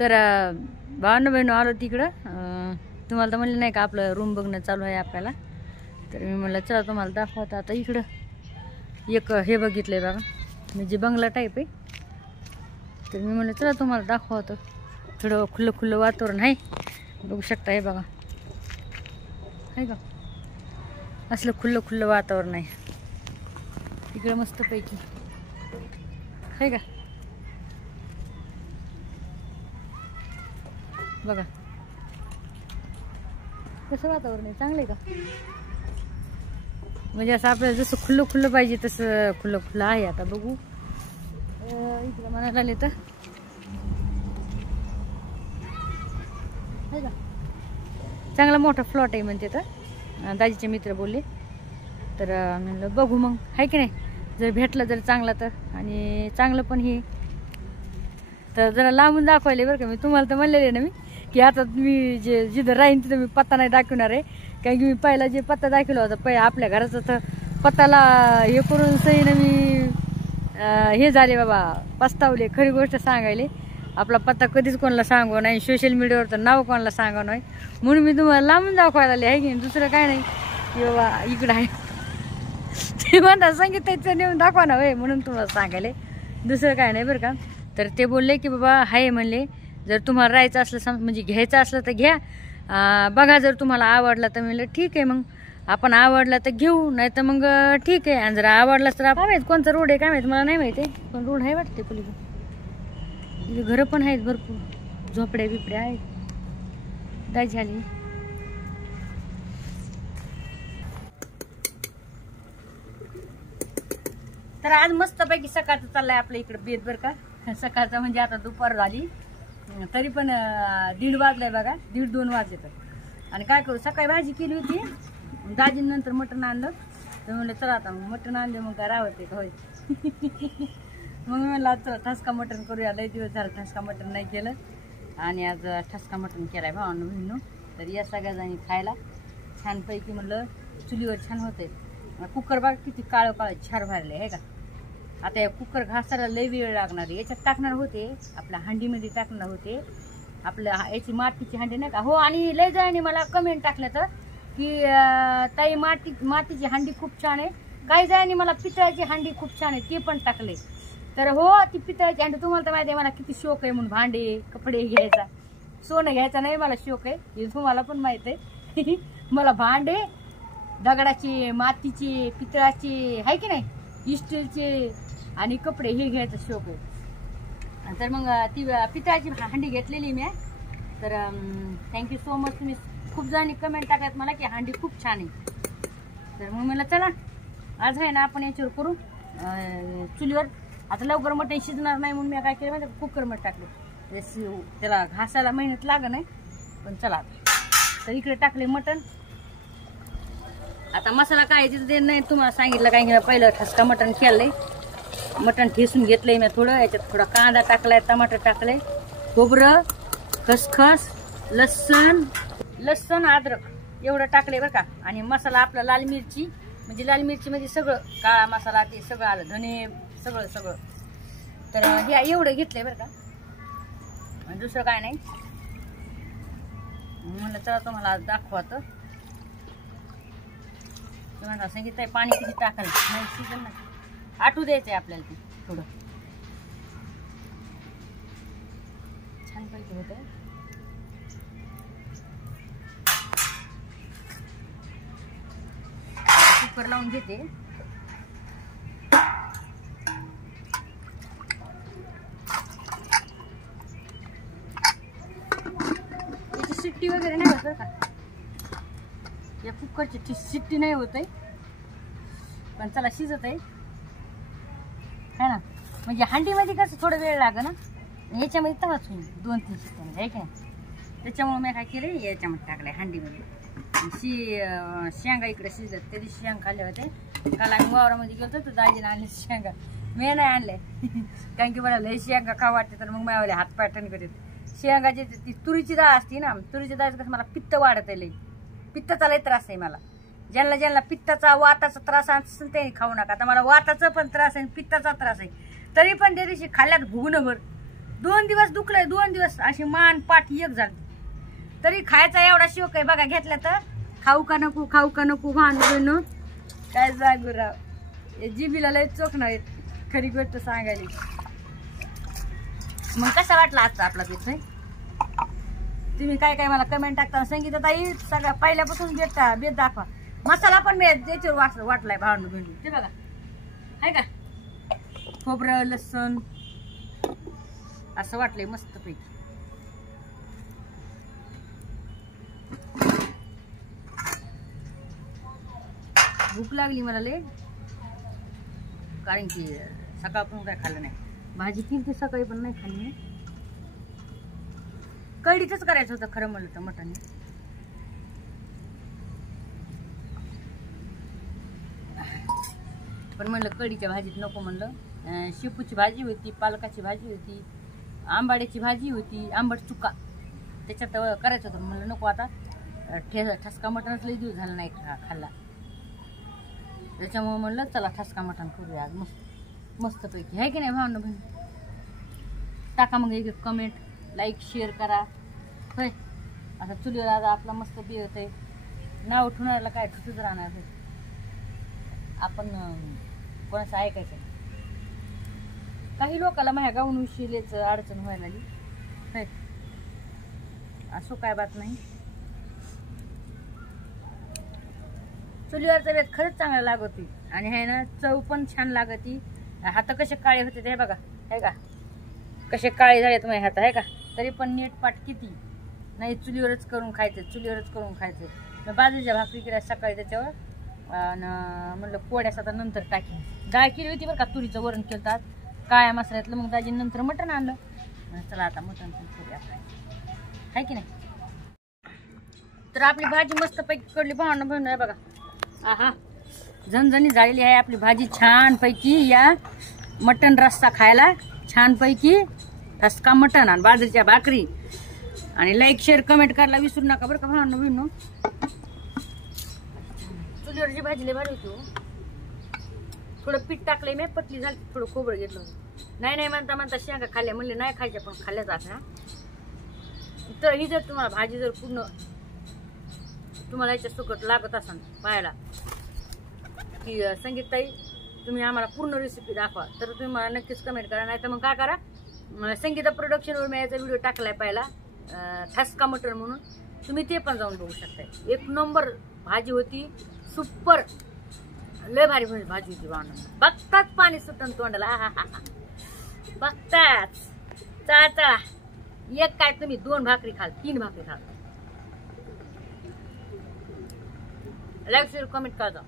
तर भावना बहिण आलो तिकडं तुम्हाला तर म्हणलं नाही का आपलं रूम बघणं चालू आहे आपल्याला. तर मी म्हणलं चला तुम्हाला दाखवतं. आता इकडं एक हे बघितलं आहे बघा म्हणजे बंगला टाईप आहे. तर मी म्हणलं चला तुम्हाला दाखवतं. थोडं खुल्लं खुल्लं वातावरण आहे बघू शकता. हे बघा आहे का असलं खुल्लं खुल्लं वातावरण आहे इकडं मस्तपैकी आहे का. बघा कसं वातावरण आहे चांगलं आहे का. म्हणजे असं आपल्याला जसं खुल्लं खुल्लं पाहिजे तसं खुल्लं खुल्लं आहे. आता बघू इकडं म्हणायला आले तर आहे का चांगला मोठा फ्लॉट आहे म्हणते. तर दाजीचे मित्र बोलले तर म्हणलं बघू मग आहे की नाही. जर भेटलं जर चांगला तर आणि चांगलं पण हे तर जरा लांबून दाखवायले बरं का. मी तुम्हाला तर म्हणलेले ना मी की आता मी जिथं राहीन तिथं मी पत्ता नाही दाखवणार आहे. कारण की मी पहिला जे पत्ता दाखवला होता आपल्या घराचा तर पत्ताला हे करून सही ना मी हे झाले बाबा पस्तावले. खरी गोष्ट सांगायले आपला पत्ता कधीच कोणाला सांगू नाही. सोशल मीडियावर तर नाव कोणाला सांगा नाही म्हणून मी तुम्हाला लांबून दाखवायला आले आहे की दुसरं काय नाही की बाबा इकडं आहे. ते म्हणतात संगीताचं नेऊन दाखवा ना होय म्हणून तुम्हाला सांगायले दुसरं काय नाही बरं का. तर ते बोलले की बाबा आहे म्हणले जर तुम्हाला राहायचं असलं म्हणजे घ्यायचं असलं तर घ्या. बघा जर तुम्हाला आवडला तर म्हणलं ठीक आहे मग आपण आवडला तर घेऊ नाही तर मग ठीक आहे. आणि जर आवडलाच तर काय माहित कोणचा रोड आहे काय माहित मला नाही माहिती पण रोड आहे वाटते पलीकडे. इथे घरं पण आहेत भरपूर झोपड्या बिपड्या आहेत. दाई झाली तर आज मस्तपैकी सकाळचं चाललंय आपल्या इकडे बेत बरं का. सकाळचं म्हणजे आता दुपार झाली तरी पण 1:30 वाजलाय बघा 1:30-2 वाजले तर. आणि काय करू सकाळी भाजी केली होती दाजीनंतर मटण आणलं तर म्हणलं चला आता मटण आणलं मग काय राहते होय. मग मी म्हणलं चला ठसका मटण करूया. लय दिवस झालं ठसका मटण नाही केलं आणि आज ठसका मटण केलाय भावांनो बहिणींनो. तर या सगळ्या जणी खायला छानपैकी म्हणलं चुलीवर छान होते. कुकर बघा किती काळं काळं छार भरले आहे का. आता या कुकर घासायला लय वेळ लागणार आहे. याच्यात टाकणार होते आपल्या हांडीमध्ये टाकणार होते आपल्या याची मातीची हांडी नाही का. हो आणि लय जणांनी मला कमेंट टाकलं तर की ताई मातीची हांडी खूप छान आहे. काही जणांनी मला पितळाची हांडी खूप छान आहे ते पण टाकले. तर हो ती पितळाची हांडी तुम्हाला तर माहिती आहे मला किती शौक आहे म्हणून भांडे कपडे घ्यायचा. सोनं घ्यायचा नाही मला शौक आहे हे तुम्हाला पण माहित आहे. मला भांडे दगडाची मातीची पितळाची आहे की नाही स्टीलचे आणि कपडे हे घ्यायचं शौक आहे. तर मग ती पितळाची हांडी घेतलेली मी. तर थँक्यू सो मच. तुम्ही खूप जणांनी कमेंट टाकत मला की हांडी खूप छान आहे. तर मग मला चला आज आहे ना आपण याच्यावर करू चुलीवर. आता लवकर मटण शिजणार नाही म्हणून मी काय केलं माहिती कुकरमध्ये टाकले. त्याला घासायला मेहनत लागत नाही पण चला. तर इकडे टाकले मटण. आता मसाला काय ते नाही तुम्हाला सांगितलं काय पहिलं ठसका मटण केलंय. मटण ठेसून घेतलंय मी थोडं. याच्यात थोडा कांदा टाकलाय टमाटर टाकलंय खोबरं खसखस लसण अद्रक एवढं टाकलंय बरं का. आणि मसाला आपला लाल मिरची म्हणजे लाल मिरची मध्ये सगळं काळा मसाला ते सगळं आलं धने सगळं सगळं. तर हे एवढं घेतलंय बरं का. दुसरं काय नाही म्हणलं चला तुम्हाला दाखवत. तुम्हाला सांगितलंय पाणी किती टाकायचं नाही शिजन ना आटू द्यायचंय आपल्याला ते थोडं छानपैकी होतं. कुकर लावून घेते. याची शिट्टी वगैरे नाही होत का. या कुकरची शिट्टी नाही होत आहे पण चला शिजत आहे है ना. म्हणजे हांडीमध्ये कसं थोडं वेळ लागेल ना याच्यामध्ये तवाच होईल 2-3 शिट्ट्यामध्ये आहे की नाही. त्याच्यामुळे मी काय केलं याच्यामध्ये टाकलंय हांडीमध्ये. शेंगा इकडे शिजत त्या दिवशी शेंगा खाल्ले होते काल आम्ही वावरामध्ये गेलो तर दाजीने आणले शेंगा. मी नाही आणले कारण की मला लय शेंगा खा वाटते तर मग माझ्यावाले हातपाय टण करत. शेंगाची ती तुरीची डाळ असते ना तुरीची डाळ कसं मला पित्त वाढत आहे. लई पित्ताचा लय त्रास आहे मला. ज्यांना पित्ताचा वाताचा त्रास असेल ते खाऊ नका. आता मला वाताचा पण त्रास आहे पित्ताचा त्रास आहे तरी पण त्या दिवशी खाल्ल्यात भुगणभर 2 दिवस दुखलंय, 2 दिवस अशी मान पाठ एक झाली. तरी खायचा एवढा शोक आहे बघा. घेतला तर खाऊ का नको, खाऊ का नको. भांडू काय सांगू राव, जिबीला लय चोखणार आहेत खरी गोष्ट सांगायला. मग कसा वाटला आजचा आपला बेत? तुम्ही काय काय मला कमेंट टाकता. संगीता ताई सगळ्या पहिल्यापासून बेत दाखवा. मसाला पण मी त्याच्यावर वाटलाय भांडू भेंडू. ते बघा आहे का, खोबरं लसूण असं वाटलंय मस्त पैकी. भूक लागली मला लय, कारण की सकाळपासून काय खाल्लं नाही. भाजी केली सकाळी पण नाही खाल्ली. कढीच करायचं होतं खरं म्हणलं तर मटण. पण म्हणलं कढीच्या भाजीत नको म्हणलं. शेपूची भाजी होती, पालकाची भाजी होती, आंबाड्याची भाजी होती, आंबट चुका त्याच्यात करायचं होतं. म्हणलं नको आता, ठसका मटणच लई दिवस झाला नाही खाल्ला. त्याच्यामुळे म्हणलं चला ठसका मटण करूया आज मस्त पैकी. आहे की नाही भावना बहीण? टाका मग एक कमेंट, लाईक शेअर करा. होय आता चुलीवर आज आपला मस्त बी होत आहे. नाव ठेवणाऱ्याला काय ठुतूच राहणार आहे. आपण कोणाचं ऐकायचं. काही लोकांना माझ्या गाऊन उशिलेच अडचण व्हायला लागली. होय असो काय बात नाही. चुलीवरचा बेत खरंच चांगला लागती आणि आहे ना, चव पण छान लागती. हात कसे काळे होते ते बघा, आहे का कसे काळे झालेत माझे हात, आहे का. तरी पण नीट पाट किती नाही. चुलीवरच करून खायचं, चुलीवरच करून खायचं. मग बाजूच्या भाकरी केल्या सकाळी त्याच्यावर आणि म्हणलं पोळ्यास आता नंतर टाकीन. डाळ केली होती बरं का, तुरीचं वरण केलं काळ्या मसाल्यातलं. मग दाजी नंतर मटण आणलं. चला आता मटण पण करूया आहे की नाही. तर आपली भाजी मस्त पैकी कडली भावना बहिण आहे बघा. आहा झणझणी झालेली आहे आपली भाजी छान पैकी. या मटण रस्सा खायला छान पैकी ठसका मटण आणि बाजरीच्या भाकरी. आणि लाईक शेअर कमेंट करायला विसरू नका बरं का भावना बहिण. चुलीवरची भाजी लय भारी होती. थोडं पीठ टाकलंय मी, पतली झाली. थोडं खोबरं घेतलं होतं. नाही म्हणता शेंगा खाल्ल्या म्हणले नाही खायच्या, पण खाल्ल्याच आता. तर ही जर तुम्हाला भाजी जर पूर्ण तुम्हाला याच्या सुकट लागत असेल पाहायला की संगीत ताई तुम्ही आम्हाला पूर्ण रेसिपी दाखवा, तर तुम्ही मला नक्कीच कमेंट करा. नाही तर मग काय करा, संगीता प्रोडक्शनवर मी याचा व्हिडिओ टाकलाय पहिला ठसका मटण म्हणून. तुम्ही ते पण जाऊन बघू शकता. एक नंबर भाजी होती, सुपर लय भारी भाजी होती. बघताच पाणी सुटन तोंडाला. हा हा हा बघताच चला एक काय तुम्ही 2 भाकरी खाल, 3 भाकरी खाल. लाईक शेअर कमेंट करा.